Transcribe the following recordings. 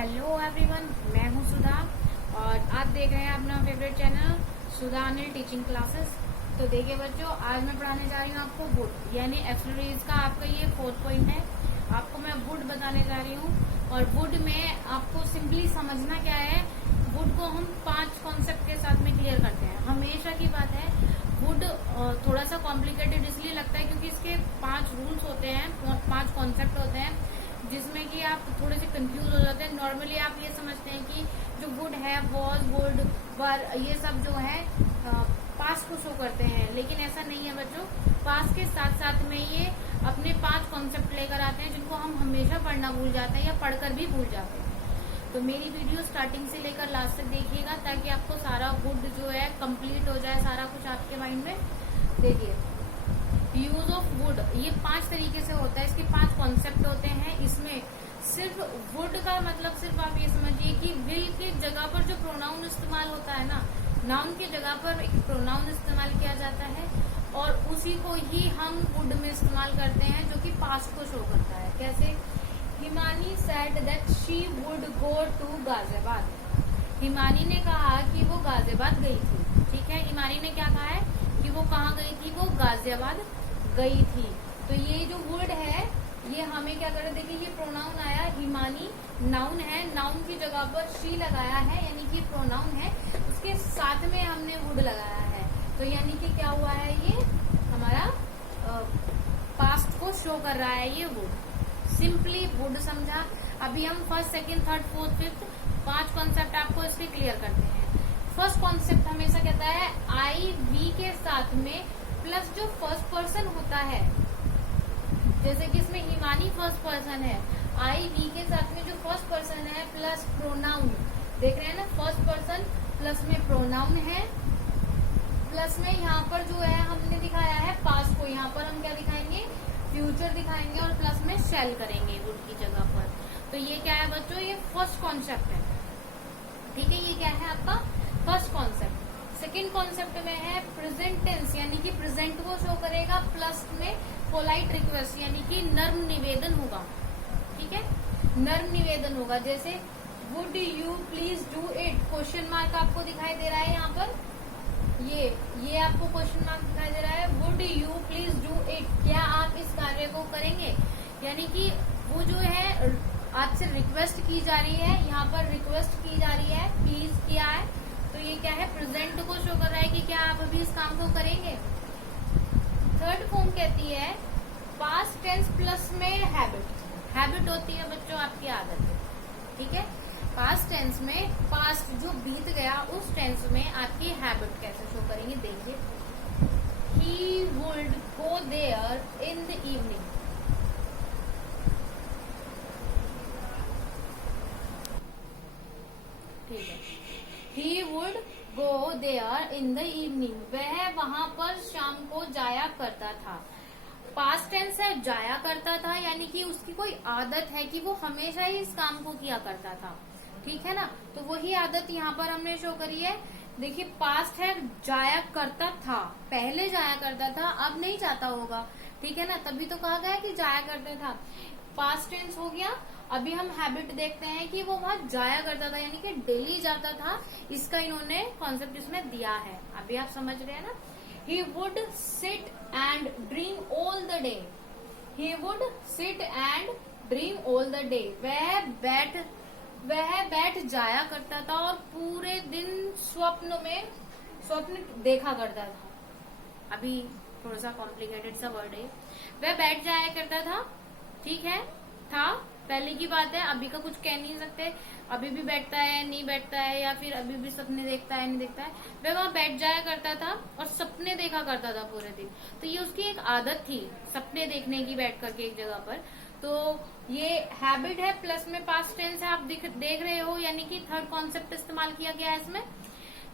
Hello everyone, मैं हूं सुधा और आप देख रहे हैं अपना फेवरेट चैनल सुधा अनिल टीचिंग क्लासेस। तो देखिए बच्चों, आज मैं पढ़ाने जा रही हूँ आपको वुड यानी एक्सलरीज का आपका ये 4th पॉइंट है। आपको मैं वुड बताने जा रही हूँ और वुड में आपको सिंपली समझना क्या है। वुड को हम 5 कॉन्सेप्ट के साथ में क्लियर करते हैं। हमेशा की बात है, वुड थोड़ा सा कॉम्प्लिकेटेड इसलिए लगता है क्योंकि इसके 5 रूल्स होते हैं, 5 कॉन्सेप्ट होते हैं जिसमें कि आप थोड़े से कंफ्यूज हो जाते हैं। नॉर्मली आप ये समझते हैं कि जो वुड है, वॉज, वुड, वर, ये सब जो है पास्ट को शो करते हैं, लेकिन ऐसा नहीं है बच्चों। पास्ट के साथ साथ में ये अपने 5 कॉन्सेप्ट लेकर आते हैं जिनको हम हमेशा पढ़ना भूल जाते हैं या पढ़कर भी भूल जाते हैं। तो मेरी वीडियो स्टार्टिंग से लेकर लास्ट तक देखिएगा ताकि आपको सारा वुड जो है कंप्लीट हो जाए, सारा कुछ आपके माइंड में। देखिए, यूज ऑफ वुड ये 5 तरीके से होता है, इसके 5 कॉन्सेप्ट होते हैं। इसमें सिर्फ वुड का मतलब सिर्फ आप ये समझिए कि विल की जगह पर जो प्रोनाउन इस्तेमाल होता है ना, नाउन की जगह पर एक प्रोनाउन इस्तेमाल किया जाता है और उसी को ही हम वुड में इस्तेमाल करते हैं जो कि पास्ट को शो करता है। कैसे? Himani said that she would go to Ghaziabad. Himani ने कहा कि वो गाजियाबाद गई थी। ठीक है, हिमानी ने क्या कहा है कि वो कहाँ गई थी? वो गाजियाबाद गई थी। तो ये जो वुड है ये हमें क्या करे, देखिए ये प्रोनाउन आया, हिमानी नाउन है, नाउन की जगह पर शी लगाया है यानी कि प्रोनाउन है, उसके साथ में हमने वुड लगाया है। तो यानी कि क्या हुआ है, ये हमारा पास्ट को शो कर रहा है ये वुड। सिंपली वुड समझा। अभी हम first, second, third, fourth, fifth 5 concept आपको इसके क्लियर करते हैं। फर्स्ट कॉन्सेप्ट हमेशा कहता है आई वी के साथ में प्लस जो फर्स्ट पर्सन होता है, जैसे कि इसमें हिमानी फर्स्ट पर्सन है, आई वी के साथ में जो फर्स्ट पर्सन है प्लस प्रोनाउन, देख रहे हैं ना, फर्स्ट पर्सन प्लस में प्रोनाउन है, प्लस में यहाँ पर जो है हमने दिखाया है पास्ट को, यहाँ पर हम क्या दिखाएंगे, फ्यूचर दिखाएंगे और प्लस में शेल करेंगे वुड की जगह पर। तो ये क्या है बच्चों, ये फर्स्ट कॉन्सेप्ट है। ठीक है, ये क्या है आपका फर्स्ट कॉन्सेप्ट। सेकेंड कॉन्सेप्ट में है प्रेजेंट टेंस यानी कि प्रेजेंट को शो करेगा, प्लस में पोलाइट रिक्वेस्ट यानी कि नर्म निवेदन होगा। ठीक है, नर्म निवेदन होगा। जैसे would you please do it, question mark आपको दिखाई दे रहा है यहाँ पर, ये आपको क्वेश्चन मार्क दिखाई दे रहा है। Would you please do it, क्या आप इस कार्य को करेंगे? यानी कि वो जो है आपसे रिक्वेस्ट की जा रही है, यहाँ पर रिक्वेस्ट की जा रही है, प्लीज किया है, तो ये क्या है, प्रेजेंट को शो कर रहा है कि क्या आप अभी इस काम को करेंगे। थर्ड फॉर्म कहती है पास्ट टेंस प्लस में हैबिट। हैबिट होती है बच्चों आपकी आदत। ठीक है, पास्ट टेंस में पास्ट जो बीत गया उस टेंस में आपकी हैबिट कैसे शो करेंगे, देखिए। He would go there in the evening. ठीक है, he would go there in the evening, वह वहां पर शाम को जाया करता था। पास्ट टेंस है, जाया करता था यानी कि उसकी कोई आदत है कि वो हमेशा ही इस काम को किया करता था। ठीक है ना, तो वही आदत यहाँ पर हमने शो करी है। देखिए, पास्ट है, जाया करता था, पहले जाया करता था, अब नहीं जाता होगा। ठीक है ना, तभी तो कहा गया कि जाया करता था। पास्ट टेंस हो गया। अभी हम हैबिट देखते हैं कि वो वहां जाया करता था यानी कि डेली जाता था। इसका इन्होंने कॉन्सेप्ट इसमें दिया है, अभी आप समझ रहे हैं ना। He would sit and dream all the day. He would sit and dream all the day. वह बैठ जाया करता था और पूरे दिन स्वप्न देखा करता था। अभी थोड़ा सा कॉम्प्लिकेटेड सा वर्ड है। वह बैठ जाया करता था। ठीक है, था पहले की बात है, अभी का कुछ कह नहीं सकते। अभी भी बैठता है, नहीं बैठता है, या फिर अभी भी सपने देखता है, नहीं देखता है। वह वहां बैठ जाया करता था और सपने देखा करता था पूरे दिन। तो ये उसकी एक आदत थी, सपने देखने की, बैठ करके एक जगह पर। तो ये हैबिट है, प्लस में पास्ट टेंस है, आप देख रहे हो, यानी कि थर्ड कॉन्सेप्ट इस्तेमाल किया गया है इसमें।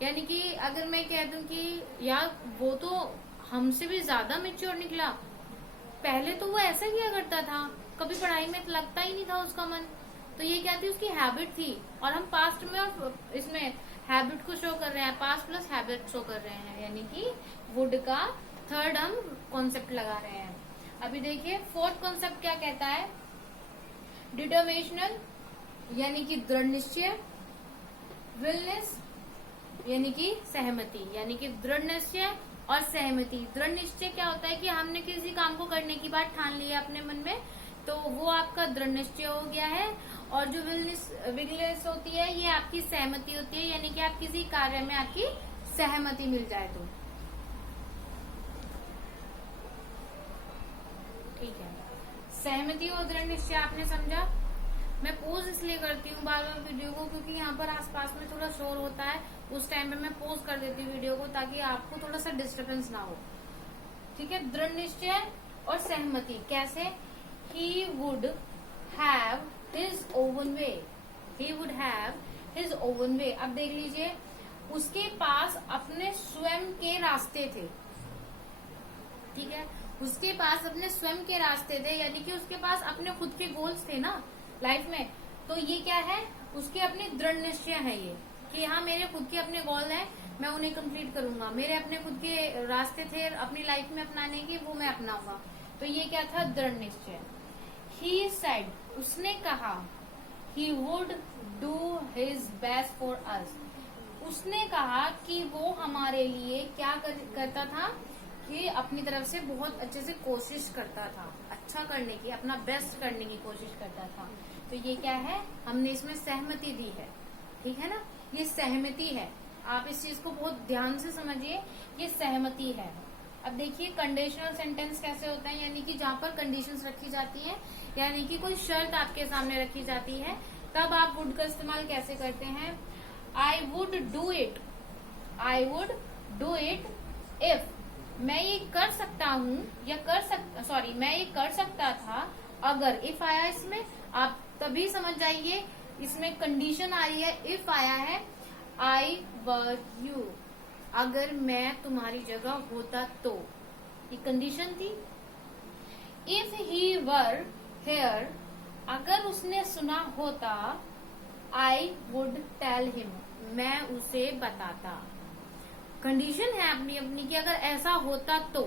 यानी कि अगर मैं कह दूं कि यार वो तो हमसे भी ज्यादा मेच्योर निकला, पहले तो वो ऐसा किया करता था, कभी पढ़ाई में लगता ही नहीं था उसका मन। तो ये क्या थी, उसकी हैबिट थी। और हम पास्ट में और इसमें हैबिट को शो कर रहे हैं, पास्ट प्लस हैबिट शो कर रहे हैं, यानी कि वुड का थर्ड हम कॉन्सेप्ट लगा रहे हैं। अभी देखिए फोर्थ कॉन्सेप्ट क्या कहता है, डिटर्मिनेशनल यानी कि दृढ़ निश्चय, विलनेस यानी कि सहमति, यानी कि दृढ़ निश्चय और सहमति। दृढ़ निश्चय क्या होता है कि हमने किसी काम को करने की बात ठान ली है अपने मन में, तो वो आपका दृढ़ निश्चय हो गया है। और जो विलनेस होती है ये आपकी सहमति होती है, यानी कि आप किसी कार्य में आपकी सहमति मिल जाए तो। ठीक है, सहमति और दृढ़ निश्चय आपने समझा। मैं पॉज इसलिए करती हूँ बार बार वीडियो को, क्योंकि यहाँ पर आसपास में थोड़ा शोर होता है, उस टाइम पे मैं पॉज कर देती हूँ वीडियो को, ताकि आपको थोड़ा सा डिस्टर्बेंस ना हो। ठीक है, दृढ़ निश्चय और सहमति कैसे? He would have his own way, he would have his own way. अब देख लीजिए, उसके पास अपने स्वयं के रास्ते थे। ठीक है, उसके पास अपने स्वयं के रास्ते थे, यानी कि उसके पास अपने खुद के गोल्स थे ना लाइफ में। तो ये क्या है? उसके अपने दृढ़ निश्चय है ये, कि हाँ मेरे खुद के अपने गोल हैं, मैं उन्हें कंप्लीट करूंगा। मेरे अपने खुद के रास्ते थे अपनी लाइफ में अपनाने के, वो मैं अपनाऊंगा। तो ये क्या था? दृढ़ निश्चय। ही सेड, उसने कहा, he would do his best for us, उसने कहा कि वो हमारे लिए क्या करता था कि अपनी तरफ से बहुत अच्छे से कोशिश करता था, अच्छा करने की, अपना बेस्ट करने की कोशिश करता था। तो ये क्या है? हमने इसमें सहमति दी है। ठीक है ना, ये सहमति है। आप इस चीज को बहुत ध्यान से समझिए, ये सहमति है। अब देखिए कंडीशनल सेंटेंस कैसे होता है, यानी कि जहाँ पर कंडीशंस रखी जाती है, यानी कि कोई शर्त आपके सामने रखी जाती है, तब आप वुड का इस्तेमाल कैसे करते हैं? I would do it, I would do it if, मैं ये कर सकता हूँ या मैं ये कर सकता था अगर। इफ आया इसमें, आप तभी समझ जाइए, इसमें कंडीशन आ रही है, इफ आया है। आई वर यू, अगर मैं तुम्हारी जगह होता तो, ये कंडीशन थी। इफ ही वर हेयर, अगर उसने सुना होता, आई वुड टेल हिम, मैं उसे बताता। कंडीशन है अपनी अपनी कि अगर ऐसा होता तो।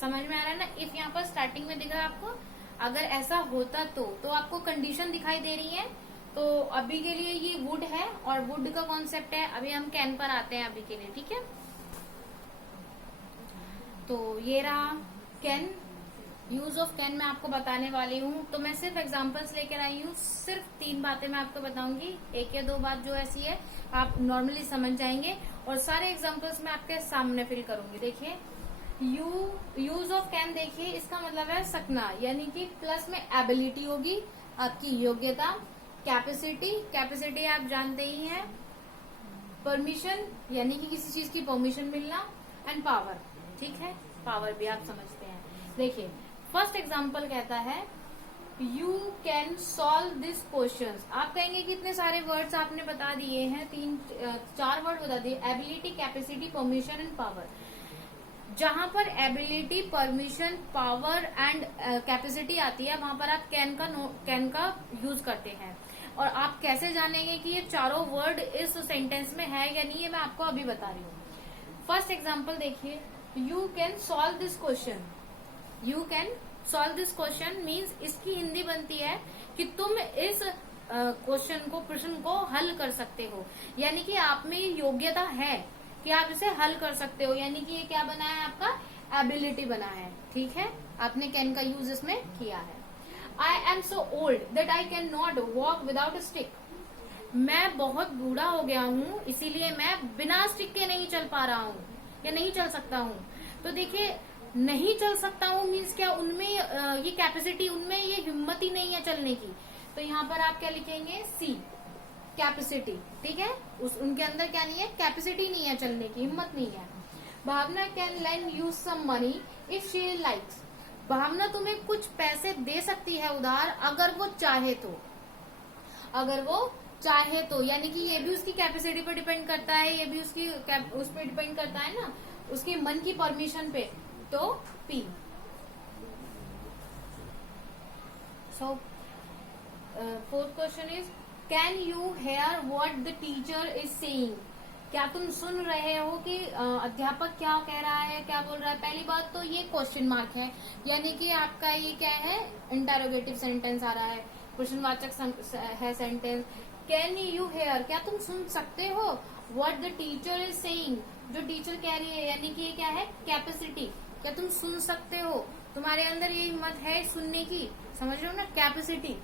समझ में आ रहा है ना? इफ यहाँ पर स्टार्टिंग में दिख रहा है आपको, अगर ऐसा होता तो आपको कंडीशन दिखाई दे रही है। तो अभी के लिए ये वुड है, और वुड का कॉन्सेप्ट है। अभी हम कैन पर आते हैं अभी के लिए। ठीक है, तो ये रहा कैन। यूज ऑफ कैन मैं आपको बताने वाली हूँ। तो मैं सिर्फ एग्जांपल्स लेकर आई हूँ, सिर्फ 3 बातें मैं आपको बताऊंगी, 1 या 2 बात जो ऐसी है आप नॉर्मली समझ जाएंगे, और सारे एग्जांपल्स मैं आपके सामने फिल करूंगी। देखिए, यूज ऑफ कैन, देखिए इसका मतलब है सकना, यानी कि प्लस में एबिलिटी होगी, आपकी योग्यता। कैपेसिटी, कैपेसिटी आप जानते ही हैं। परमिशन, यानी कि किसी चीज की परमिशन मिलना। एंड पावर, ठीक है, पावर भी आप समझते हैं। देखिए फर्स्ट एग्जाम्पल कहता है, you can solve this question. आप कहेंगे कि इतने सारे वर्ड्स आपने बता दिए हैं, 4 वर्ड बता दिए, ability, capacity, permission and power. जहां पर ability, permission, power and capacity आती है, वहां पर आप कैन का यूज करते हैं। और आप कैसे जानेंगे कि ये चारों वर्ड इस सेंटेंस में है या नहीं, ये मैं आपको अभी बता रही हूँ। फर्स्ट एग्जाम्पल देखिए, you can solve this question. You can solve this question means इसकी हिंदी बनती है कि तुम इस क्वेश्चन को, प्रश्न को हल कर सकते हो, यानी कि आप में ये योग्यता है कि आप इसे हल कर सकते हो, यानी कि ये क्या बना है, आपका एबिलिटी बना है। ठीक है, आपने कैन का यूज इसमें किया है। I am so old that I can not walk without a stick. मैं बहुत बूढ़ा हो गया हूँ, इसीलिए मैं बिना स्टिक के नहीं चल पा रहा हूँ या नहीं चल सकता हूँ। तो देखिए, नहीं चल सकता हूँ मीन्स क्या, उनमें ये कैपेसिटी, उनमें ये हिम्मत ही नहीं है चलने की। तो यहाँ पर आप क्या लिखेंगे, सी, कैपेसिटी। ठीक है, उनके अंदर क्या नहीं है, कैपेसिटी नहीं है चलने की, हिम्मत नहीं है। Bhavana can lend you some money if she likes. Bhavana तुम्हें कुछ पैसे दे सकती है उधार, अगर वो चाहे तो। अगर वो चाहे तो, यानी कि ये भी उसकी कैपेसिटी पर डिपेंड करता है, ये भी उसकी उस पर डिपेंड करता है ना, उसके मन की परमिशन पे। तो पी। So fourth question is, can you hear what the teacher is saying. क्या तुम सुन रहे हो कि अध्यापक क्या कह रहा है, क्या बोल रहा है। पहली बात तो ये क्वेश्चन मार्क है, यानी कि आपका ये क्या है, इंटरोगेटिव सेंटेंस आ रहा है। प्रश्नवाचक है सेंटेंस। कैन यू हेयर, क्या तुम सुन सकते हो, what the teacher is saying, जो टीचर कह रही है, यानी कि ये क्या है, कैपेसिटी, क्या तुम सुन सकते हो, तुम्हारे अंदर ये हिम्मत है सुनने की, समझ रहे हो ना, capacity.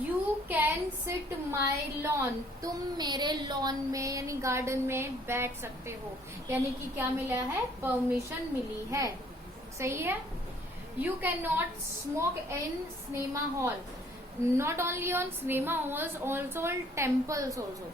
You can sit my lawn, तुम मेरे लॉन में यानी गार्डन में बैठ सकते हो, यानी कि क्या मिला है, परमिशन मिली है, सही है। You can not smoke in cinema hall, not only on cinema halls, also temples also,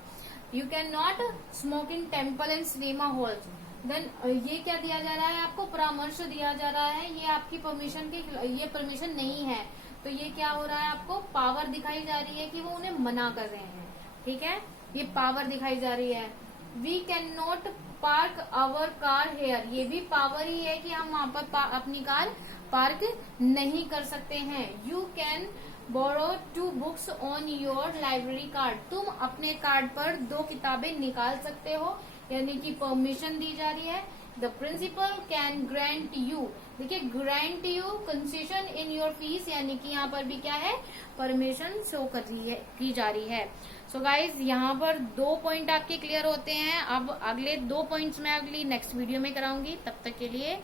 you can not smoke in temple and cinema halls. Then ये क्या दिया जा रहा है, आपको परामर्श दिया जा रहा है, ये आपकी परमिशन की, ये परमिशन नहीं है, तो ये क्या हो रहा है, आपको पावर दिखाई जा रही है कि वो उन्हें मना कर रहे हैं, ठीक है, ये पावर दिखाई जा रही है। We can not park our car here, ये भी पावर ही है कि हम वहां पर अपनी कार पार्क नहीं कर सकते हैं। You can borrow 2 books on your library card, तुम अपने कार्ड पर 2 किताबें निकाल सकते हो, यानी कि परमिशन दी जा रही है। The principal can grant you, देखिए grant you concession in your fees, यानी कि यहाँ पर भी क्या है, परमिशन शो कर रही है, की जा रही है। सो गाइज यहाँ पर 2 पॉइंट आपके क्लियर होते हैं। अब अगले 2 पॉइंट्स मैं अगली नेक्स्ट वीडियो में कराऊंगी, तब तक के लिए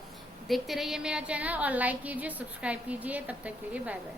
देखते रहिए मेरा चैनल और लाइक कीजिए, सब्सक्राइब कीजिए, तब तक के लिए बाय बाय।